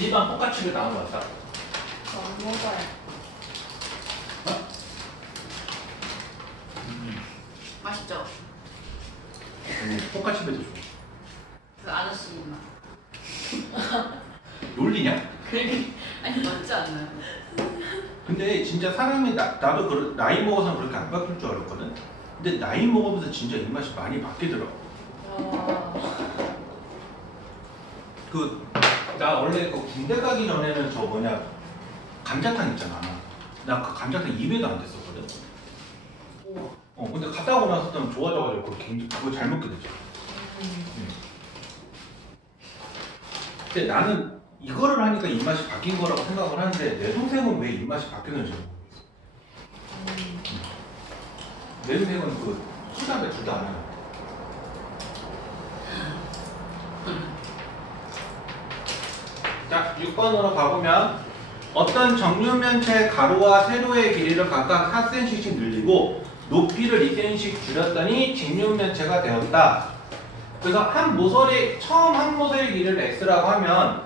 일반 포카치를 나온 거 같다. 먹어요. 맛있죠? 포카치배도 좋아. 그 아저씨 맛. 놀리냐? 아니 맞지 않나요? 근데 진짜 사람이 나도 나이 먹어서 그렇게 안 바뀔 줄 알았거든. 근데 나이 먹으면서 진짜 입맛이 많이 바뀌더라고. 나 원래 그 군대 가기 전에는 저 뭐냐 감자탕 있잖아. 나 그 감자탕 입에도 안 됐었거든. 근데 갔다 오고 나서 좀 좋아져가지고 그거 잘 먹게 되죠. 근데 나는 이거를 하니까 입맛이 바뀐 거라고 생각을 하는데 내 동생은 왜 입맛이 바뀌는지 모르겠어. 내 동생은 그 술, 담배 둘 다 안 하는. 자, 6번으로 가보면 어떤 정육면체의 가로와 세로의 길이를 각각 4cm씩 늘리고 높이를 2cm씩 줄였더니 직육면체가 되었다. 그래서 처음 한 모서리 길이를 x라고 하면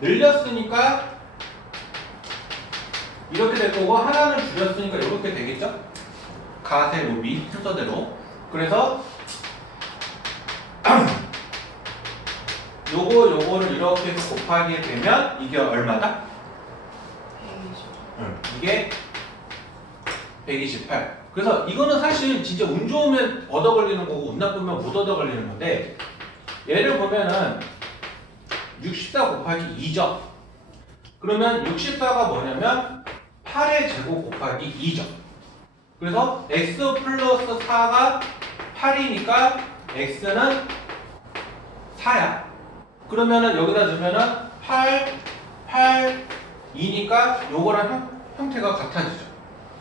늘렸으니까 이렇게 될 거고 하나는 줄였으니까 이렇게 되겠죠? 가세로비 순서대로. 그래서 요거를 이렇게 해서 곱하게 되면 이게 얼마다? 120. 이게 128. 그래서 이거는 사실 진짜 운 좋으면 얻어 걸리는 거고 운 나쁘면 못 얻어 걸리는 건데, 얘를 보면은 64 곱하기 2죠. 그러면 64가 뭐냐면 8의 제곱 곱하기 2죠. 그래서 x 플러스 4가 8이니까 x는 4야. 그러면은 여기다 넣으면은 8, 8, 2니까 요거랑 형태가 같아지죠.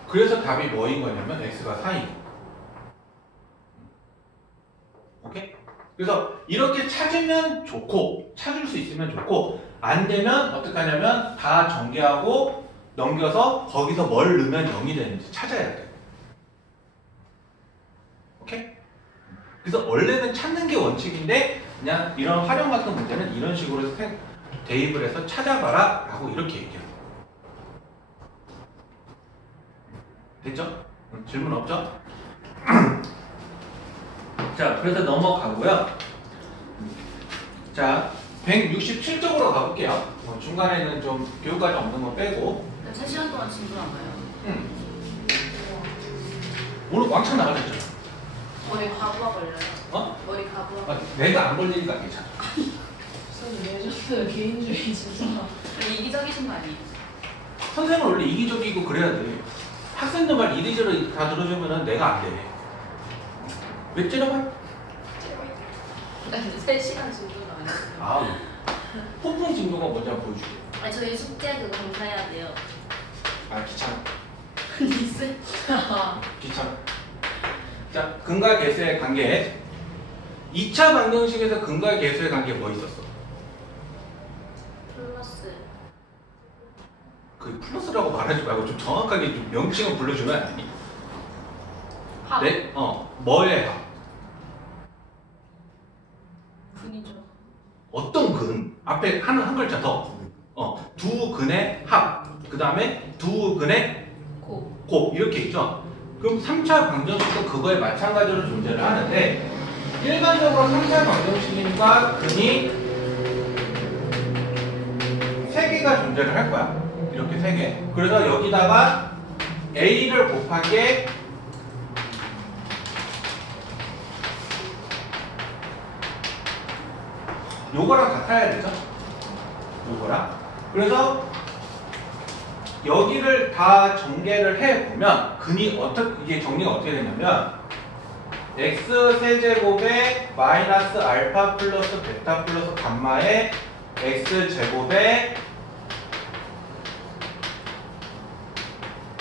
그래서 답이 뭐인 거냐면 x가 4인. 오케이? 그래서 이렇게 찾으면 좋고, 찾을 수 있으면 좋고, 안 되면 어떻게 하냐면 다 전개하고 넘겨서 거기서 뭘 넣으면 0이 되는지 찾아야 돼. 오케이? 그래서 원래는 찾는 게 원칙인데 그냥 이런 활용 같은 문제는 이런 식으로 대입을 해서 찾아봐라 라고 이렇게 얘기해요. 됐죠? 질문 없죠? 자, 그래서 넘어가고요. 자, 167쪽으로 가볼게요. 중간에는 좀 교육과정 없는 거 빼고. 3시간 동안 진도 안 봐요. 오늘 왕창 나가셨잖아. 머리 가부가 걸려요. 어? 머리 가부가. 내가 안 걸리니까 괜찮아. 저는 레전드 개인주의 진짜. 이기적이신 거 아니에요? 선생은 원래 이기적이고 그래야 돼. 학생들 말 이리저리 다 들어주면은 내가 안 돼. 왜 째려봐? 3시간 진도는 안 했어요. 아우. 폭풍 진도가 뭔지 한번 보여줄게. 아니 저희 숙제 그거 검사해야 돼요. 아, 귀찮아. 있어요? 귀찮아. 자, 근과 개수의 관계. 2차 방정식에서 근과 개수의 관계 뭐 있었어? 플러스. 그 플러스라고 말하지 말고 좀 정확하게 좀 명칭을 불러주면 안 되니? 합. 네? 뭐의 합? 근이죠. 어떤 근? 앞에 한 글자 더. 두 근의 합. 그 다음에 두 근의 곱. 이렇게 있죠? 그럼 3차 방정식도 그거에 마찬가지로 존재를 하는데, 일반적으로 3차 방정식이니까 근이 3개가 존재를 할 거야. 이렇게 3개. 그래서 여기다가 a를 곱하기에 요거랑 같아야 되죠? 요거랑. 그래서 여기를 다 전개를 해보면 근이 이게 정리가 어떻게 되냐면 x 세제곱에 마이너스 알파 플러스 베타 플러스 감마에 x 제곱에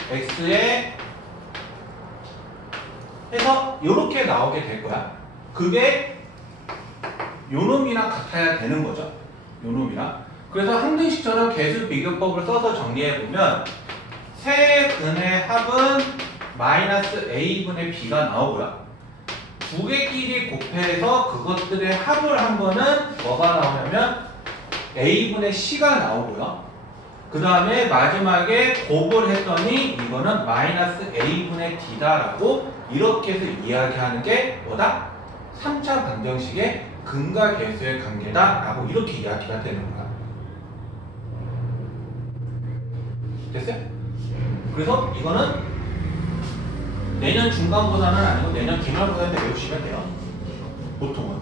x에 해서 이렇게 나오게 될 거야. 그게 요놈이랑 같아야 되는 거죠. 요놈이랑. 그래서 항등식처럼 개수 비교법을 써서 정리해보면 세 근의 합은 마이너스 a분의 b가 나오고요. 두 개끼리 곱해서 그것들의 합을 한 거는 뭐가 나오냐면 A분의 C가 나오고요. 그 다음에 마지막에 곱을 했더니 이거는 마이너스 A분의 D다라고 이렇게 해서 이야기하는 게 뭐다? 3차 방정식의 근과 계수의 관계다라고 이렇게 이야기가 되는 거야. 됐어요? 그래서 이거는 내년 중간고사는 아니고 내년 기말고사 때 외우시면 돼요. 보통은.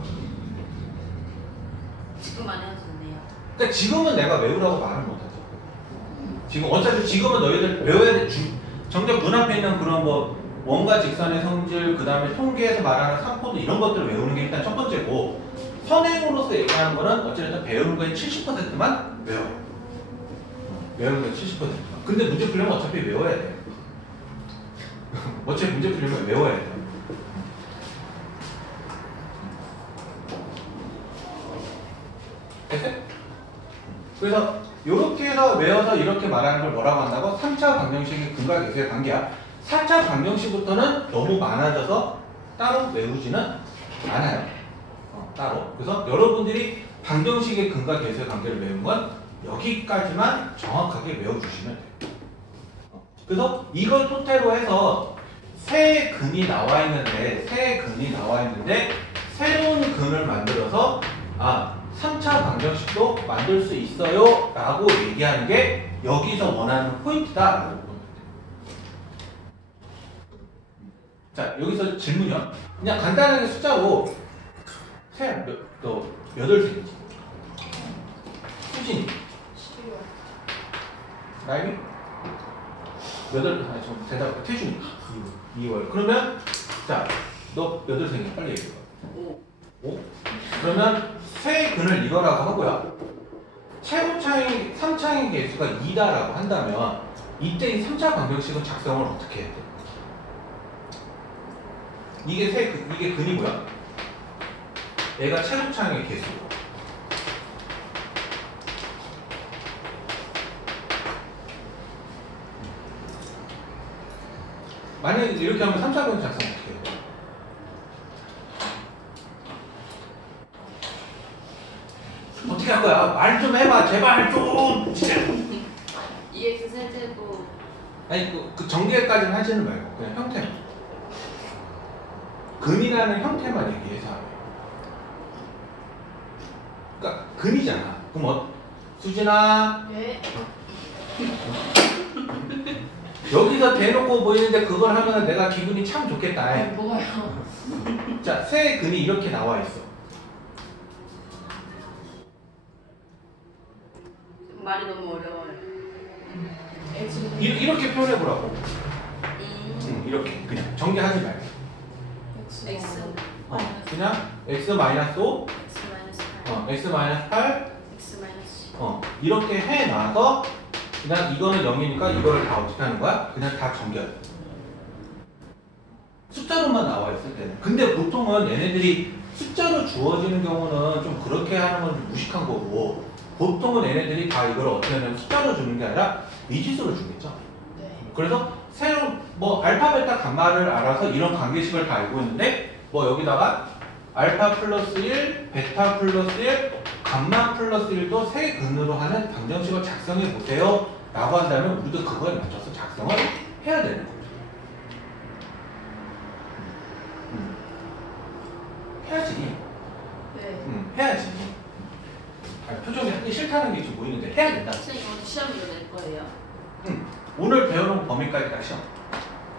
지금 안 해도 되네요. 그러니까 지금은 내가 외우라고 말을 못하죠. 지금 어차피 지금은 너희들 외워야 돼. 정작 눈앞에 있는 그런 뭐 원과 직선의 성질, 그 다음에 통계에서 말하는 삼포도 이런 것들을 외우는 게 일단 첫 번째고, 선행으로서 얘기하는 거는 어쨌든 배우는 거의 70%만 외워요. 외우는 거의 70%만. 근데 문제 풀려면 어차피 외워야 돼요. 어차피 문제 풀려면 외워야 돼요. 됐어요? 그래서 이렇게 해서 외워서 이렇게 말하는 걸 뭐라고 한다고? 3차 방정식의 근과 계수의 관계야. 4차 방정식부터는 너무 많아져서 따로 외우지는 않아요. 따로. 그래서 여러분들이 방정식의 근과 계수의 관계를 외우는 건 여기까지만 정확하게 외워주시면 돼요. 그래서 이걸 토대로 해서 세 근이 나와 있는데 새로운 근을 만들어서 3차 방정식도 만들 수 있어요 라고 얘기하는 게 여기서 원하는 포인트다 라고 보면 돼요. 자, 여기서 질문이요. 그냥 간단하게 숫자로 몇 월생이지? 수진이 12월. 나이? 좀 대답해. 태준이 2월. 그러면 자, 너 몇 월생이야? 빨리 얘기해봐. 5? 그러면 세 근을 이거라고 하고요. 최고차이 3차의 개수가 2다라고 한다면 이때 이 3차 방정식은 작성을 어떻게 해야 돼? 이게 근이고요. 얘가 최고차의 개수고. 만약에 이렇게 하면 3차 방정식 작성 어떻게 해야 돼? 어떻게 할 거야? 말 좀 해봐. 제발 좀. 진짜. EX 세제곱 아니 그 전개까지는 하지는 말고 그냥 형태만. 근이라는 형태만 얘기해서 하래. 그러니까 근이잖아. 그럼 수진아 예. 여기서 대놓고 보이는데 그걸 하면 내가 기분이 참 좋겠다. 뭐가요? 자, 새 근이 이렇게 나와 있어. 말이 너무 어려워요. X는 이렇게 표현해 보라고. 이렇게 그냥 정리하지 말고. X 그냥 x 마이너스 5, X 마이너스 8 x 마이너스 8, X 마이너스 10 이렇게 해놔서 그냥 이거는 0이니까 이거를 다 어떻게 하는 거야? 그냥 다 정결. 숫자로만 나와 있을 때는. 근데 보통은 얘네들이 숫자로 주어지는 경우는 좀 그렇게 하는 건 좀 무식한 거고, 보통은 얘네들이 다 이걸 어떻게 하냐면 숫자로 주는 게 아니라 미지수로 주겠죠. 네. 그래서 새로운 알파, 베타, 감마를 알아서 이런 관계식을 다 알고 있는데 여기다가 알파 플러스 1, 베타 플러스 1, 감마 플러스 1도 세 근으로 하는 방정식을 작성해 보세요 라고 한다면 우리도 그거에 맞춰서 작성을 해야 되는 거죠. 해야지. 네. 해야지. 표정이 하기 싫다는 게 좀 보이는데 해야 된다. 선생님 오늘 시험으로 낼 거예요? 오늘 배워놓은 범위까지 딱 시험.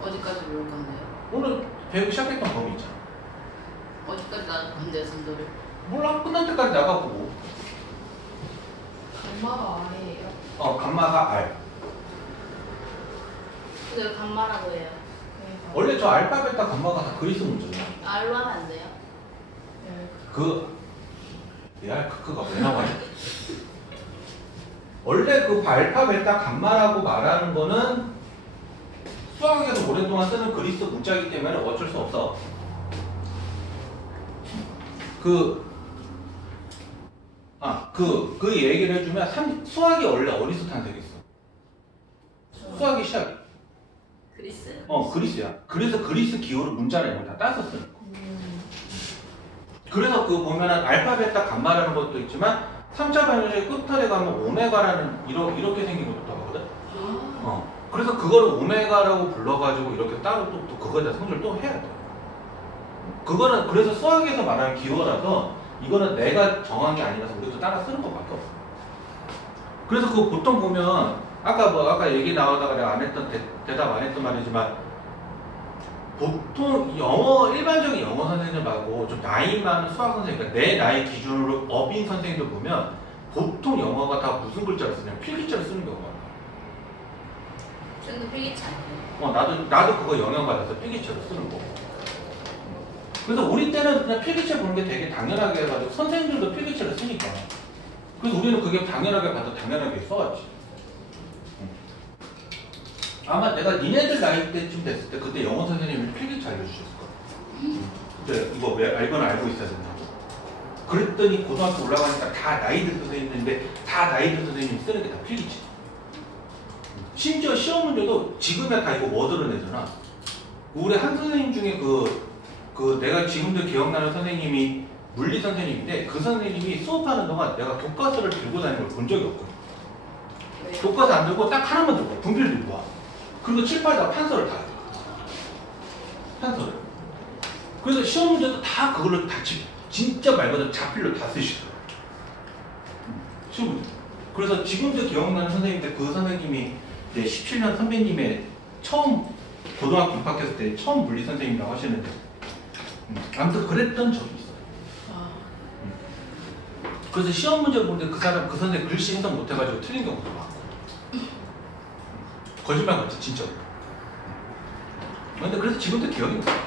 어디까지 배울 건데요? 오늘 배우기 시작했던 범위 있잖아. 어디까지 나갈 건데요, 선도를? 몰라, 끝날 때까지 나가보고. 감마가 R이에요. 감마가 R. 근데 왜 감마라고 해요? 그러니까. 원래 저 알파, 베타, 감마가 다 그리스 문제잖아. R로 하면 안 돼요? 네. 레알 크크가 왜 나와요? 원래 그 알파, 베타, 감마라고 말하는 거는 수학에서 오랫동안 쓰는 그리스 문자이기 때문에 어쩔 수 없어. 그 얘기를 해주면 수학이 원래 어디서 탄생했어? 수학이 시작이. 그리스. 그리스야. 그래서 그리스 기호로 문자를 이런 걸 다 땄었어요. 그래서 보면은 알파, 베타, 감마라는 것도 있지만 3차 방정식의 끝털에 가면 오메가라는 이렇게 생긴 것도 나오거든. 그래서 그거를 오메가라고 불러가지고 이렇게 따로 또 그거에 대한 성질을 또 해야 돼. 그거는 그래서 수학에서 말하는 기호라서 이거는 내가 정한 게 아니라서 우리도 따라 쓰는 것밖에 없어. 그래서 그거 보통 보면 아까 얘기 나오다가 내가 안 했던 대답 안 했던 말이지만 보통 일반적인 영어 선생님하고 좀 나이 많은 수학 선생님, 그러니까 내 나이 기준으로 어빈 선생님들 보면 보통 영어가 다 무슨 글자를 쓰냐면 필기자를 쓰는 경우가 많아. 쌤도 필기치 않아요? 나도 그거 영향받아서 필기체로 쓰는 거고. 그래서 우리 때는 그냥 필기체 보는 게 되게 당연하게 해가지고 선생님들도 필기체를 쓰니까. 그래서 우리는 그게 당연하게 봐도 당연하게 써왔지. 아마 내가 니네들 나이 때쯤 됐을 때 그때 영어 선생님이 필기체 알려주셨을 거야. 근데 이거 왜 알거나 알고 있어야 된다고. 그랬더니 고등학교 올라가니까 다 나이들 선생님인데 다 나이들 선생님이 쓰는 게 다 필기체. 심지어 시험 문제도 지금이야 다 이거 워드로 내잖아. 우리 한 선생님 중에 내가 지금도 기억나는 선생님이 물리 선생님인데 그 선생님이 수업하는 동안 내가 교과서를 들고 다니는 걸 본 적이 없거든. 왜요? 교과서 안 들고 딱 하나만 들고 와. 분필 들고 와. 그리고 칠판에다 판서를 다 해. 판서를. 그래서 시험 문제도 다 그걸로 다 진짜 말 그대로 자필로 다 쓰시더라고요. 시험 문제. 그래서 지금도 기억나는 선생님인데 그 선생님이 이제 17년 선배님의 처음 고등학교 입학했을 때 처음 물리 선생님이라고 하시는데 아무튼 그랬던 적이 있어요. 그래서 시험 문제 보는데 그 선생님 글씨 해석 못해가지고 틀린 경우도 많고. 거짓말 같지 진짜로. 근데 그래서 지금도 기억이 나요.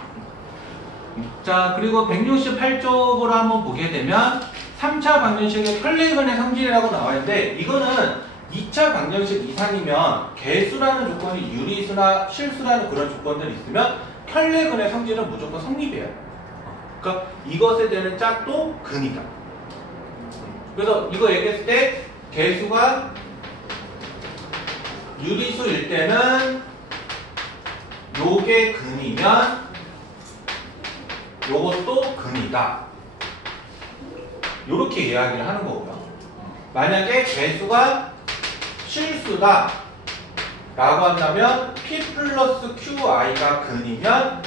자, 그리고 168쪽으로 한번 보게 되면 3차 방정식의 혈례근의 성질이라고 나와 있는데 이거는 2차 방정식 이상이면 개수라는 조건이 유리수나 실수라는 그런 조건들이 있으면 혈례근의 성질은 무조건 성립이에요. 그러니까 이것에 대한 짝도 근이다. 그래서 이거 얘기했을 때 개수가 유리수일 때는 요게 근이면 요것도 근이다. 요렇게 이야기를 하는 거고요. 만약에 개수가 실수다 라고 한다면 P 플러스 QI가 근이면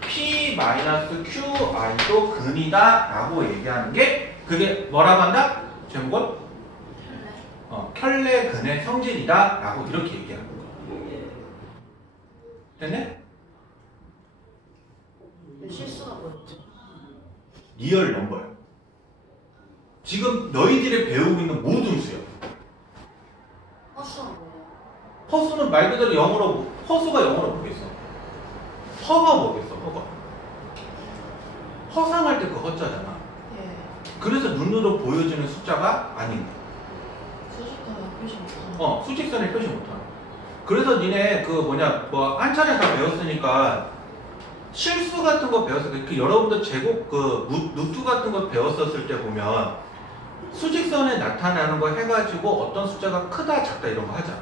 P 마이너스 QI도 근이다 라고 얘기하는 게 그게 뭐라고 한다? 제목은? 켤레근의 성질이다 라고 이렇게 얘기하는 거예요. 됐네? 실수가 뭐였죠? 리얼 넘버예요. 지금 너희들이 배우고 있는 모든 수요. 허수가 뭐예요? 허수는 말 그대로 영어로 허수가 영어로 뭐겠어? 허가 뭐겠어? 허가. 허상할 때 그 허자잖아. 예. 그래서 눈으로 보여지는 숫자가 아닌 거야. 수직선을 표시 못하는. 수직선을 표시 못하는. 그래서 니네 한 차례 다 배웠으니까 실수 같은 거 배웠을 때 여러분들 제곱 루트 같은 거 배웠었을 때 보면 수직선에 나타나는 거 해가지고 어떤 숫자가 크다 작다 이런 거 하잖아.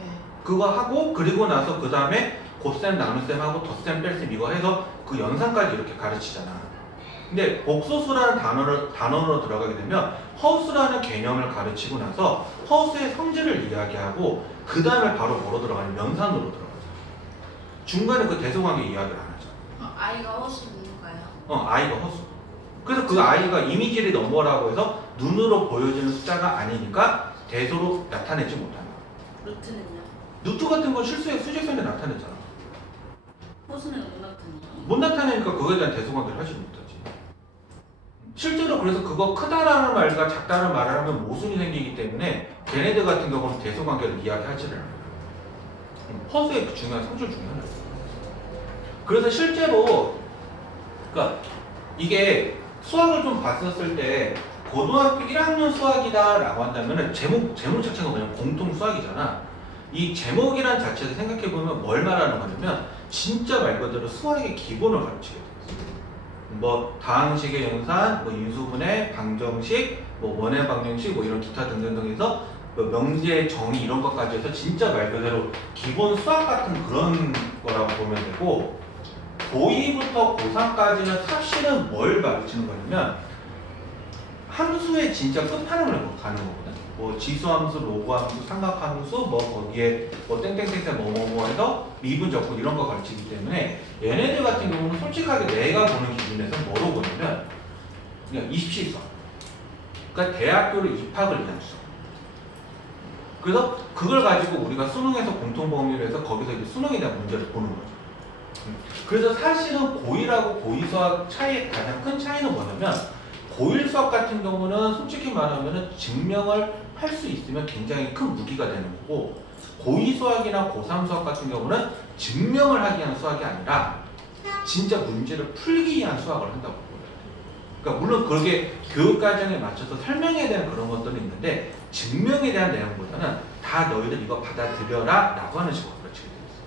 예. 그거 하고 그리고 나서 그 다음에 곱셈 나눗셈 하고 덧셈 뺄셈 이거 해서 그 연산까지 이렇게 가르치잖아. 근데 복소수라는 단원으로 들어가게 되면 허수라는 개념을 가르치고 나서 허수의 성질을 이야기하고 그 다음에 바로 뭐로 들어가냐면 연산으로 들어가죠. 중간에 그 대소관계 이야기를 안 하죠. 아이가 허수인가요? 아이가 허수. 그래서 그 아이가 이미지리 넘버라고 해서 눈으로 보여지는 숫자가 아니니까 대소로 나타내지 못한다. 루트는요? 루트 같은 건 실수의 수직선에 나타내잖아. 허수는 못 나타내요? 못 나타내니까 그거에 대한 대소관계를 하지 못하지. 실제로 그래서 그거 크다라는 말과 작다는 말을 하면 모순이 생기기 때문에 걔네들 같은 경우는 대소관계를 이야기하지를 않아요. 허수의 중요한 성질 중에 하나예요. 그래서 실제로 그러니까 이게 수학을 좀 봤었을 때 고등학교 1학년 수학이다라고 한다면 제목 자체가 그냥 공통 수학이잖아. 이 제목이란 자체에서 생각해보면 뭘 말하는 거냐면 진짜 말 그대로 수학의 기본을 가르치게 돼요. 다항식의 연산, 인수분해, 방정식, 원의 방정식, 이런 기타 등등 해서 명제, 정의 이런 것까지 해서 진짜 말 그대로 기본 수학 같은 그런 거라고 보면 되고 고2부터 고3까지는 사실은 뭘 가르치는 거냐면 함수의 진짜 끝판왕을 가는 거거든. 뭐 지수함수, 로그함수, 삼각함수, 뭐 거기에 뭐 땡땡땡땡 뭐뭐뭐 해서 미분, 적분 이런 거 가르치기 때문에 얘네들 같은 경우는 솔직하게 내가 보는 기준에서 뭐로 보냐면 그냥 입시수학. 그러니까 대학교를 입학을 위한 수학. 그래서 그걸 가지고 우리가 수능에서 공통범위로 해서 거기서 이제 수능에 대한 문제를 보는 거죠. 그래서 사실은 고1하고 고2 수학 차이의 가장 큰 차이는 뭐냐면 고1 수학 같은 경우는 솔직히 말하면 증명을 할 수 있으면 굉장히 큰 무기가 되는 거고 고2 수학이나 고3 수학 같은 경우는 증명을 하기 위한 수학이 아니라 진짜 문제를 풀기 위한 수학을 한다고 보여요. 그러니까 물론 그렇게 교육과정에 맞춰서 설명해야 되는 그런 것들은 있는데 증명에 대한 내용보다는 다 너희들 이거 받아들여라 라고 하는 식으로 가르치게 되어 있어요.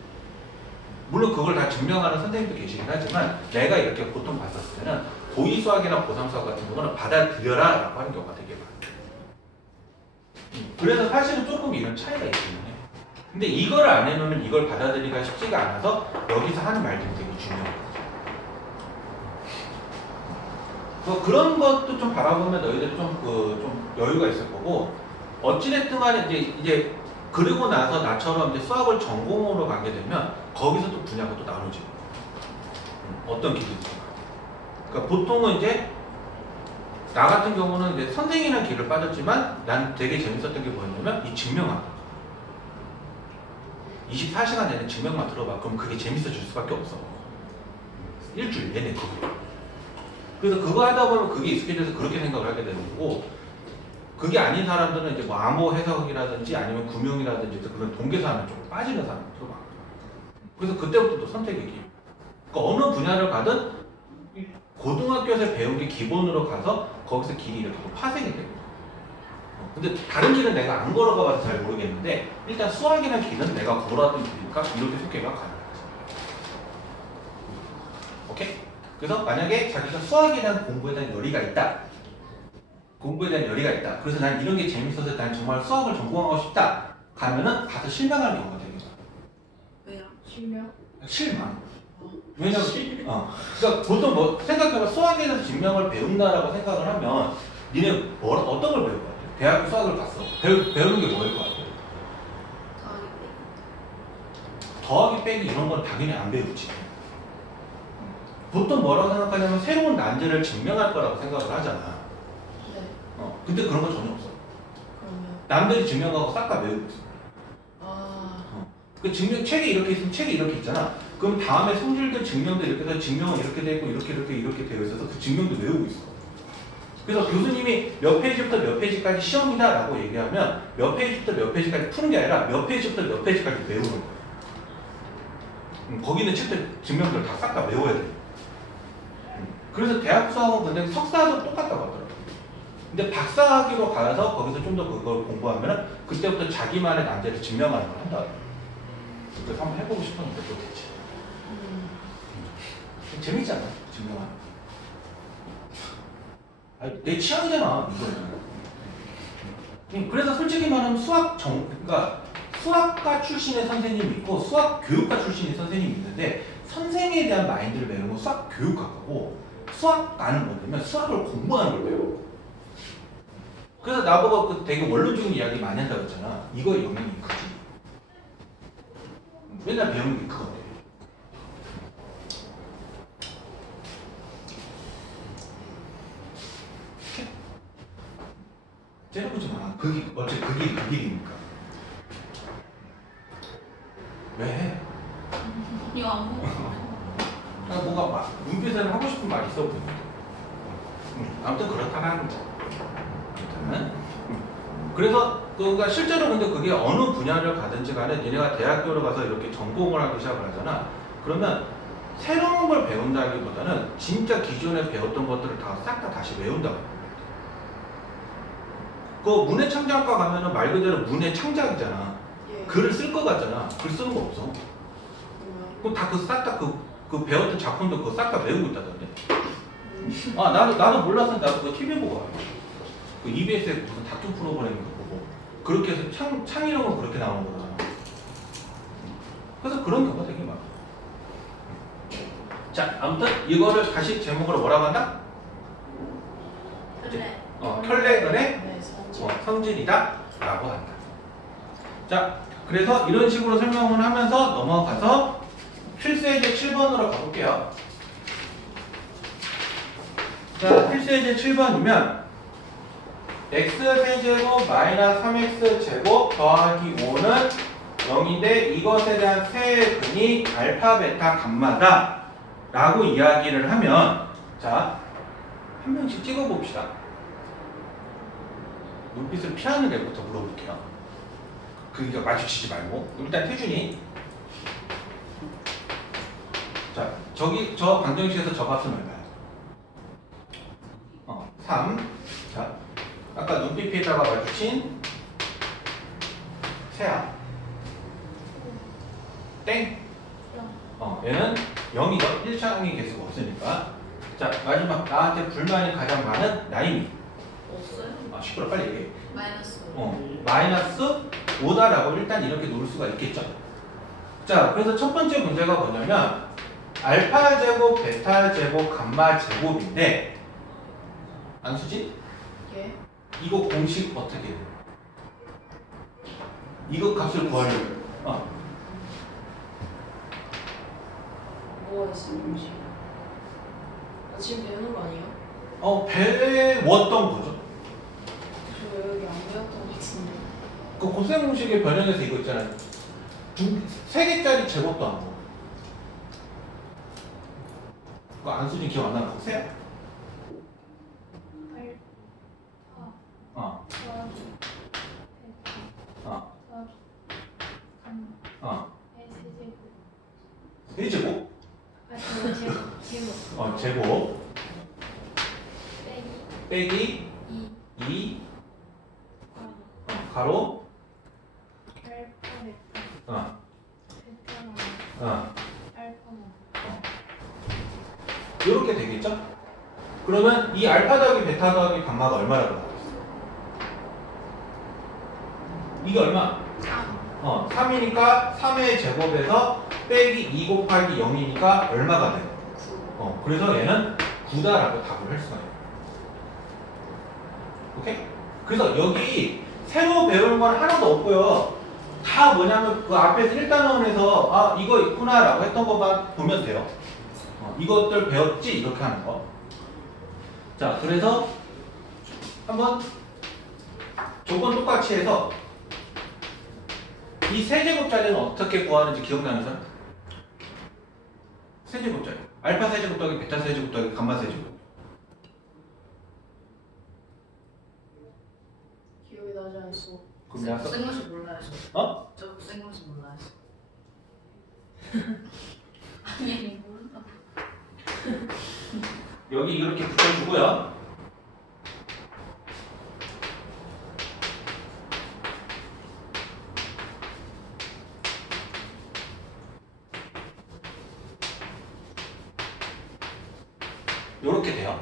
물론 그걸 다 증명하는 선생님도 계시긴 하지만 내가 이렇게 보통 봤었을 때는 고2 수학이나 고3 수학 같은 경우는 받아들여라 라고 하는 경우가 되게 많아요. 그래서 사실은 조금 이런 차이가 있기는 해요. 근데 이걸 안 해놓으면 이걸 받아들이기가 쉽지가 않아서 여기서 하는 말들이 되게 중요해요. 그런 것도 좀 바라보면 너희들이 좀 여유가 있을 거고 어찌됐든 간에 이제 그리고 나서 나처럼 이제 수학을 전공으로 가게 되면 거기서 또 분야가 또 나눠지고 어떤 길인지. 그러니까 보통은 이제 나 같은 경우는 이제 선생이라는 길을 빠졌지만 난 되게 재밌었던 게 뭐였냐면 이 증명하기. 24시간 내내 증명만 들어봐. 그럼 그게 재밌어질 수밖에 없어. 일주일 내내 그거. 그래서 그거 하다 보면 그게 익숙해져서 그렇게 생각을 하게 되는 거고 그게 아닌 사람들은 이제 뭐 암호 해석이라든지 아니면 금융이라든지 그런 동계산을 좀 빠지는 사람들도 많고 그래서 그때부터 또 선택의 길. 그러니까 어느 분야를 가든 고등학교에서 배운 게 기본으로 가서 거기서 길이 이렇게 또 파생이 되거든요. 근데 다른 길은 내가 안 걸어가봐서 잘 모르겠는데 일단 수학이라는 길은 내가 걸어왔던 길이니까 이렇게 소개가 가능하죠. 오케이? 그래서 만약에 자기가 수학에 대한 공부에 대한 열의가 있다. 공부에 대한 열의가 있다. 그래서 난 이런 게 재밌어서 난 정말 수학을 전공하고 싶다. 가면은 가서 실망하는 경우가 되게 많아요. 왜요? 실명? 실망. 왜냐면 그러니까 보통 뭐 생각해봐 수학에 대해서 증명을 배운다라고 생각을 하면 니네 어떤 걸 배울 것 같아? 대학교 수학을 갔어. 배우는 게 뭐일 것 같아? 더하기 빼기 이런 건 당연히 안 배우지. 보통 뭐라고 생각하냐면 새로운 난제를 증명할 거라고 생각을 하잖아. 네. 근데 그런 건 전혀 없어. 그러면 남들이 증명하고 싹 다 외우고 있어. 그 증명 책이 이렇게 있으면 책이 이렇게 있잖아. 그럼 다음에 성질들 증명도 이렇게 해서 증명은 이렇게 되어 있고 이렇게 되어 있어서 그 증명도 외우고 있어. 그래서 교수님이 몇 페이지부터 몇 페이지까지 시험이다 라고 얘기하면 몇 페이지부터 몇 페이지까지 푸는 게 아니라 몇 페이지부터 몇 페이지까지 외우는 거야. 거기 있는 책들 증명들 다 싹 다 외워야 돼. 그래서 대학 수학은 근데 석사도 똑같다고 하더라고요. 근데 박사학위로 가서 거기서 좀 더 그걸 공부하면 그때부터 자기만의 난제를 증명하는 걸 한다. 그래서 한번 해보고 싶었는데 또 되지. 재밌잖아, 증명하는. 내 취향이잖아, 이거는. 그래서 솔직히 말하면 그러니까 수학과 출신의 선생님이 있고 수학 교육과 출신의 선생님이 있는데 선생에 대한 마인드를 배우는 건 수학 교육과고 수학과는 뭐냐면 수학을 공부하는 걸 배워. 그래서 나보고 되게 원론적인 이야기 많이 한다고 했잖아. 이거의 영향이 크지. 맨날 배우는 게 그건데. 째려보지 마. 어째 그 길이니까. 왜? 이거 안 보고 뭔가 막 눈빛에는 하고 싶은 말이 있어 보이는데. 아무튼 그렇다는 거죠. 그래서 그러니까 실제로 근데 그게 어느 분야를 가든지 간에 니네가 대학교를 가서 이렇게 전공을 하기 시작을 하잖아. 그러면 새로운 걸 배운다기보다는 진짜 기존에 배웠던 것들을 다 싹 다 다시 외운다고. 그 문해창작과 가면은 말 그대로 문해창작이잖아. 예. 글을 쓸 것 같잖아. 글 쓰는 거 없어. 그럼 다 싹 다 그 배웠던 작품도 그거 싹 다 외우고 있다던데. 나도 몰랐었는데 나도 그 TV 보고 알아. 그 EBS에 무슨 다툼 프로그램인 거 보고 그렇게 해서 창의력은 그렇게 나오는 거잖아. 그래서 그런 경우가 되게 많아. 자, 아무튼 이거를 다시 제목으로 뭐라고 한다? 혈내근의 네, 성질. 성질이다 라고 한다. 자, 그래서 이런 식으로 설명을 하면서 넘어가서 필수예제 7번으로 가볼게요. 자, 필수예제 7번이면 x세제곱 마이너스 3x제곱 더하기 5는 0인데 이것에 대한 세근이 알파, 베타, 감마다 라고 이야기를 하면 자, 한 명씩 찍어봅시다. 눈빛을 피하는 애부터 물어볼게요. 그러니까 마주치지 말고. 일단 태준이. 자, 저기 저 방정식에서 저 값은 얼마야? 3. 자, 아까 눈빛 피해다가 마주친 세야. 땡. 얘는 0이죠. 1차항의 개수가 없으니까. 자, 마지막 나한테 불만이 가장 많은 나임이. 없어요? 시끄러 빨리 얘기해. 마이너스. 마이너스 5다라고 일단 이렇게 놓을 수가 있겠죠. 자, 그래서 첫 번째 문제가 뭐냐면 알파 제곱, 베타 제곱, 감마 제곱인데 안수진? 예. 이거 공식 어떻게 돼? 이거 값을 구하려면 뭐가 있어요, 음식? 지금 배우는 거 아니에요? 배웠던 거죠. 저 여기 안 배웠던 거 같은데. 그 고생 공식의 변형에서 이거 있잖아요. 3개짜리 제곱도 안 보고. 그거 안수진 기억 안 나는 거 세요? 어. 세제곱? 제곱 빼기 2 가로 이렇게 되겠죠? 그러면 이 알파 더하기 베타 더하기 감마가 얼마라고 나와있어? 이게 얼마? 3이니까 3의 제곱에서 빼기 2 곱하기 0이니까 얼마가 돼요? 그래서 얘는 9다라고 답을 할 수가 있어요. 오케이? 그래서 여기 새로 배울 건 하나도 없고요. 다 뭐냐면 그 앞에서 1단원에서 이거 있구나 라고 했던 것만 보면 돼요. 이것들 배웠지? 이렇게 하는 거. 자, 그래서 한번 조건 똑같이 해서 이 세제곱짜리는 어떻게 구하는지 기억나는 사람? 세제곱짜리. 알파 세제곱 더하기 베타 세제곱 더하기 감마 세제곱. 기억이 나지 않았어. 그럼 내가 센 것이 몰라요. 저센 것이 몰라요. 아니 모른다. 여기 이렇게 붙여주고요. 요렇게 돼요.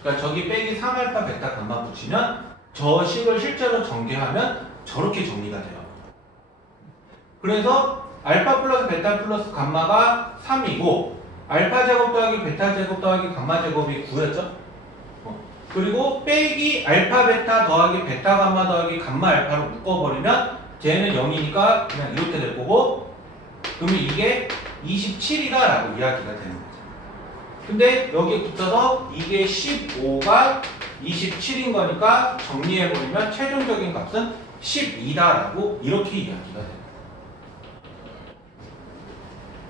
그러니까 저기 빼기 3알파 베타 감마 붙이면 저 식을 실제로 전개하면 저렇게 정리가 돼요. 그래서 알파 플러스 베타 플러스 감마가 3이고 알파 제곱 더하기 베타 제곱 더하기 감마 제곱이 9였죠? 그리고 빼기 알파 베타 더하기 베타 감마 더하기 감마 알파로 묶어버리면 쟤는 0이니까 그냥 이렇게 될 거고 그러면 이게 27이다 라고 이야기가 되는 거죠. 근데 여기에 붙어서 이게 15가 27인 거니까 정리해버리면 최종적인 값은 12다 라고 이렇게 이야기가 돼요.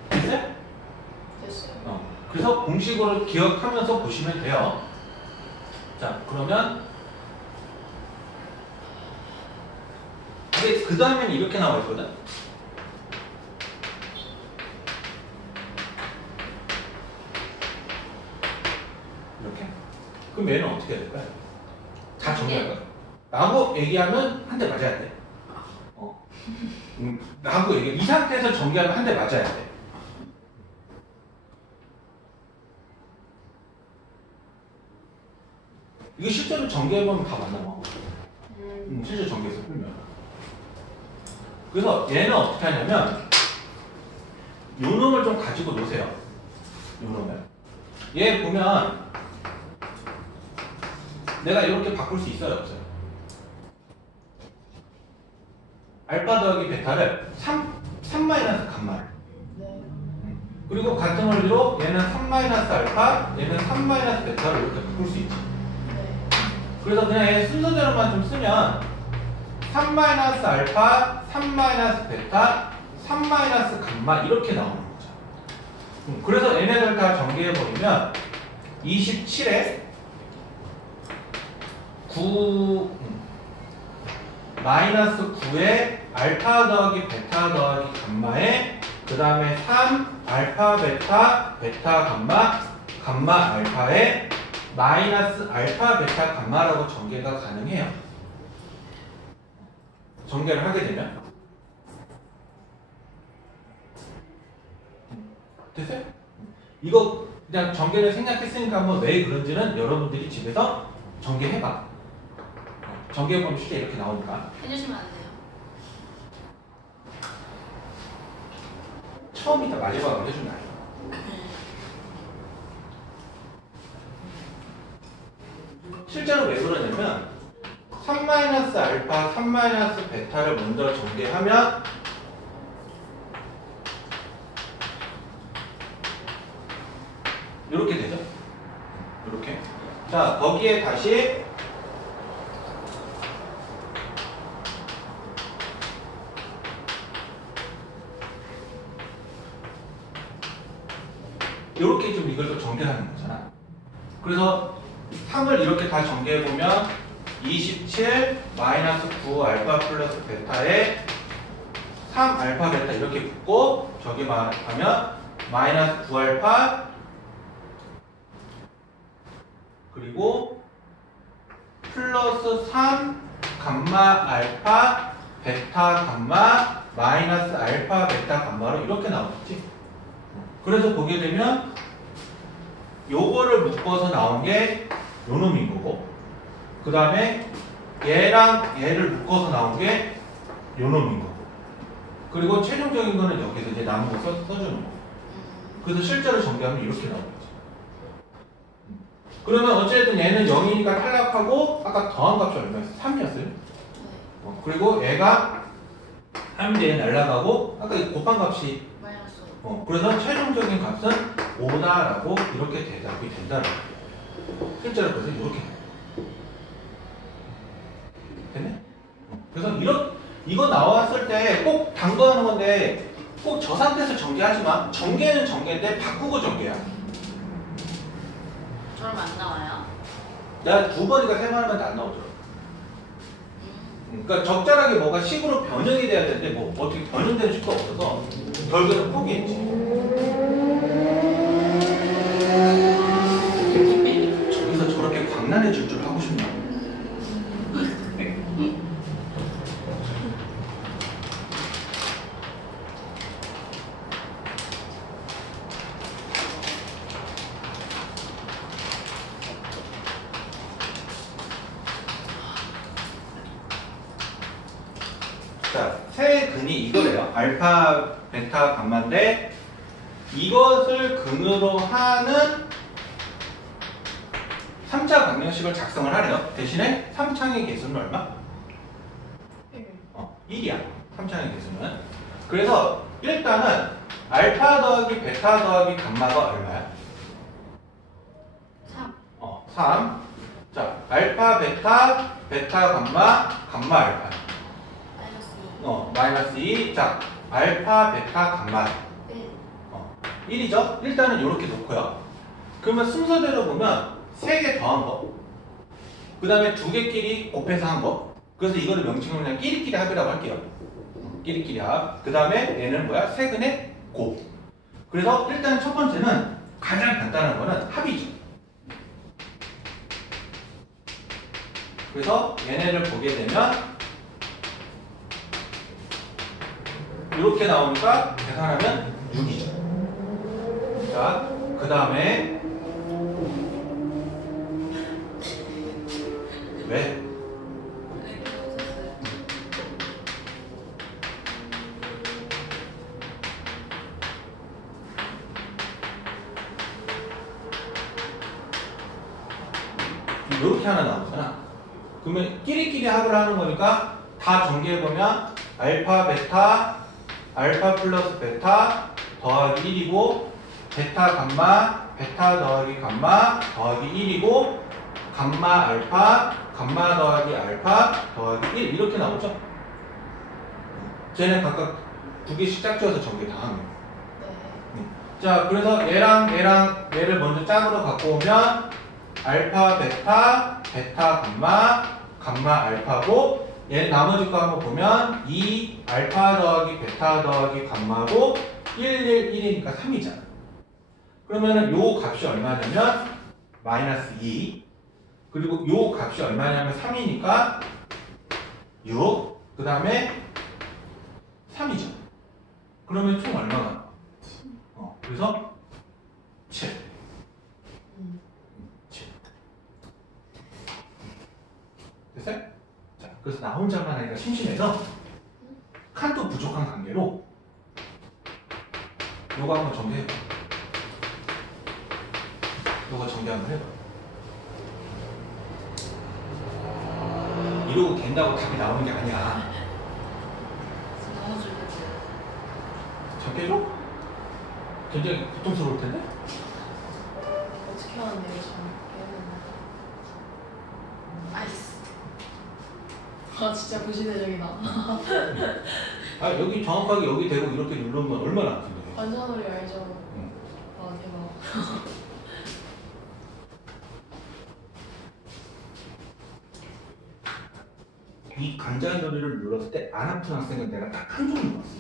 됐어요? 됐어요. 그래서 공식으로 기억하면서 보시면 돼요. 자, 그러면 그 다음에는 이렇게 나와 있거든. 이렇게. 그럼 얘는 어떻게 해야 될까요? 다 정리할까요? 라고 얘기하면 한 대 맞아야 돼. 라고 얘기해. 이 상태에서 전개하면 한 대 맞아야 돼. 이거 실제로 전개해보면 다 맞나 봐. 실제 전개해서 풀면. 그래서 얘는 어떻게 하냐면 요 놈을 좀 가지고 노세요. 요 놈을. 얘 보면 내가 이렇게 바꿀 수 있어요, 없어요? 알파 더하기 베타를 3 마이너스 감마를. 네. 그리고 같은 원리로 얘는 3 마이너스 알파, 얘는 3 마이너스 베타를 이렇게 바꿀 수 있지. 네. 그래서 그냥 얘 순서대로만 좀 쓰면 3 마이너스 알파, 3 마이너스 베타, 3 마이너스 감마 이렇게 나오는 거죠. 그래서 얘네들 다 전개해버리면 27에 9 마이너스 9에 알파 더하기 베타 더하기 감마에 그 다음에 3 알파 베타 베타 감마 감마 알파에 마이너스 알파 베타 감마라고 전개가 가능해요. 전개를 하게 되면 됐어요? 이거 그냥 전개를 생략했으니까 한번 왜 그런지는 여러분들이 집에서 전개해봐. 전개해보면 쉽게 이렇게 나오니까. 해주시면 안 돼요? 처음이다 마지막으로 해주면 안 실제로 왜 그러냐면 3 마이너스 알파, 3 마이너스 베타를 먼저 전개하면 이렇게 되죠. 이렇게. 자, 거기에 다시 이렇게 좀 이걸 또 전개하는 거잖아. 그래서 3을 이렇게 다 전개해보면 27 마이너스 9 알파 플러스 베타에 3 알파 베타 이렇게 붙고 저기 하면 마이너스 9 알파 그리고 플러스 3 감마 알파 베타 감마 마이너스 알파 베타 감마로 이렇게 나오겠지. 그래서 보게 되면 요거를 묶어서 나온 게 요 놈인 거고 그 다음에 얘랑 얘를 묶어서 나온 게 요 놈인 거고 그리고 최종적인 거는 여기서 이제 남은 거 써주는 거고 그래서 실제로 전개하면 이렇게 나오는 거지. 그러면 어쨌든 얘는 0이니까 탈락하고 아까 더한 값이 얼마였어? 3이었어요? 그리고 얘가 3인데 얘 날라가고 아까 이 곱한 값이 마이너스. 그래서 최종적인 값은 5다라고 이렇게 대답이 된다는 거예요. 실제로 그래서 이렇게 됐네? 그래서 이거 나왔을 때 꼭 당도하는 건데 꼭 저 상태에서 전개하지 마. 전개는 전개인데 바꾸고 전개야. 저럼 안 나와요? 내가 2번이니까 3번 하면 안 나오죠. 그러니까 적절하게 뭐가 식으로 변형이 돼야 되는데 뭐 어떻게 변형되는 식도 없어서 결국에는 포기했지. 저기서 저렇게 광란해질 줄 하고 싶나? 자, 세 근이 이거래요. 알파, 베타, 감마인데 이것을 근으로 하는 3차 방정식을 작성을 하래요. 대신에 3창의 개수는 얼마? 1이야. 3창의 개수는. 그래서 일단은 알파 더하기 베타 더하기 감마가 얼마야? 3. 3. 자, 알파, 베타, 베타, 감마, 감마, 알파. 마이너스 2. 마이너스 2. 자, 알파, 베타, 감마. 1. 1이죠? 일단은 이렇게 놓고요. 그러면 순서대로 보면 3개 더한 거. 그 다음에 2개끼리 곱해서 한 거. 그래서 이거를 명칭으로 그냥 끼리끼리 합이라고 할게요. 끼리끼리 합. 그 다음에 얘는 뭐야? 세근의 곱. 그래서 일단 첫 번째는 가장 간단한 거는 합이죠. 그래서 얘네를 보게 되면 이렇게 나오니까 계산하면 6이죠. 자, 그 다음에 왜? 이렇게 하나 나오잖아. 그러면 끼리끼리 합을 하는 거니까 다 전개해보면 알파, 베타, 알파 플러스 베타 더하기 1이고 베타, 감마, 베타 더하기 감마 더하기 1이고 감마, 알파, 감마 더하기 알파 더하기 1 이렇게 나오죠? 쟤는 각각 두 개씩 짝지어서 전개 다 하는 거예요. 네. 자, 그래서 얘랑 얘를 먼저 짝으로 갖고 오면 알파, 베타, 베타, 감마, 감마, 알파고 얘 나머지 거 한번 보면 2 알파 더하기 베타 더하기 감마고 1, 1, 1이니까 3이잖아. 그러면은 요 값이 얼마냐면 마이너스 2 그리고 요 값이 얼마냐면 3이니까 6 그 다음에 3이죠. 그러면 총 얼마가 나와? 그래서 7. 7. 됐어요? 자, 그래서 나 혼자만 하니까 심심해서 칸도 부족한 관계로 요거 한번 정리해봐. 요거 정리 한번 해봐. 이러고 된다고 답이 나오는 게 아니야. 너무 줄겠어요. 적게줘? 굉장히 고통스러울 텐데? 어떻게 하는데요, 지금? 아이스. 아, 진짜 구시대적이다. 아, 여기 정확하게 여기 대고 이렇게 누르면 얼마나 아픈데? 관자놀이 알죠? 응. 아, 대박. 이 관자놀이를 눌렀을 때 안 아픈 학생은 내가 딱 한 종류 봤어.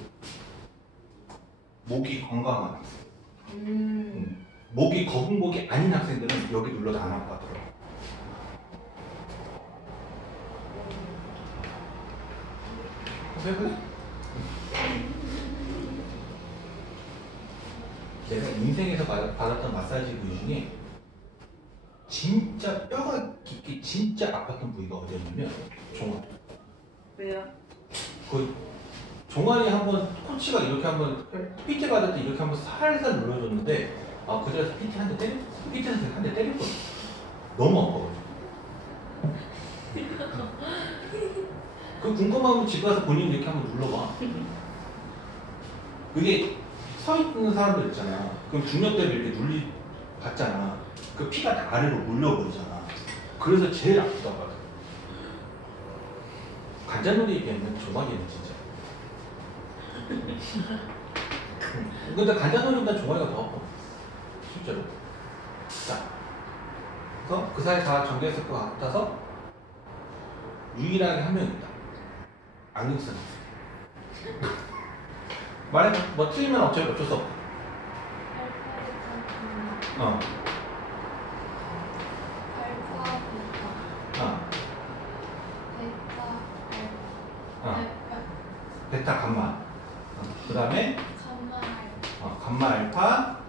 목이 건강한 학생. 목이 거북목이 아닌 학생들은 여기 눌러도 안 아파하더라고. 해볼래? 내가 인생에서 받았던 마사지 부위 중에 진짜 뼈가 깊게 진짜 아팠던 부위가 어디였냐면 종아리. 왜요? 그 종아리 한번 코치가 이렇게 한번 PT 받을 때 이렇게 한번 살살 눌러줬는데 아 그래서 PT 한 대 때려? PT 한 대 때렸거든. 너무 아파가지고. 그 궁금하면 집 가서 본인이 이렇게 한번 눌러봐. 그게 서 있는 사람들 있잖아. 그럼 중력 때문에 이렇게 받잖아. 그 피가 다 아래로 몰려버리잖아. 그래서 제일 아프다고 하더라고. 관자놀이 얘기하면 종아리는 진짜. 근데 관자놀이보다 종아리가 더 아파. 실제로. 자, 그래서 그 사이 다 전개했을 것 같아서 유일하게 한 명 있다. 안경 쓰는 학생. 말해 뭐 틀리면 어쩔 수 없고. 어. 베타 감마. 그 다음에 감마 알파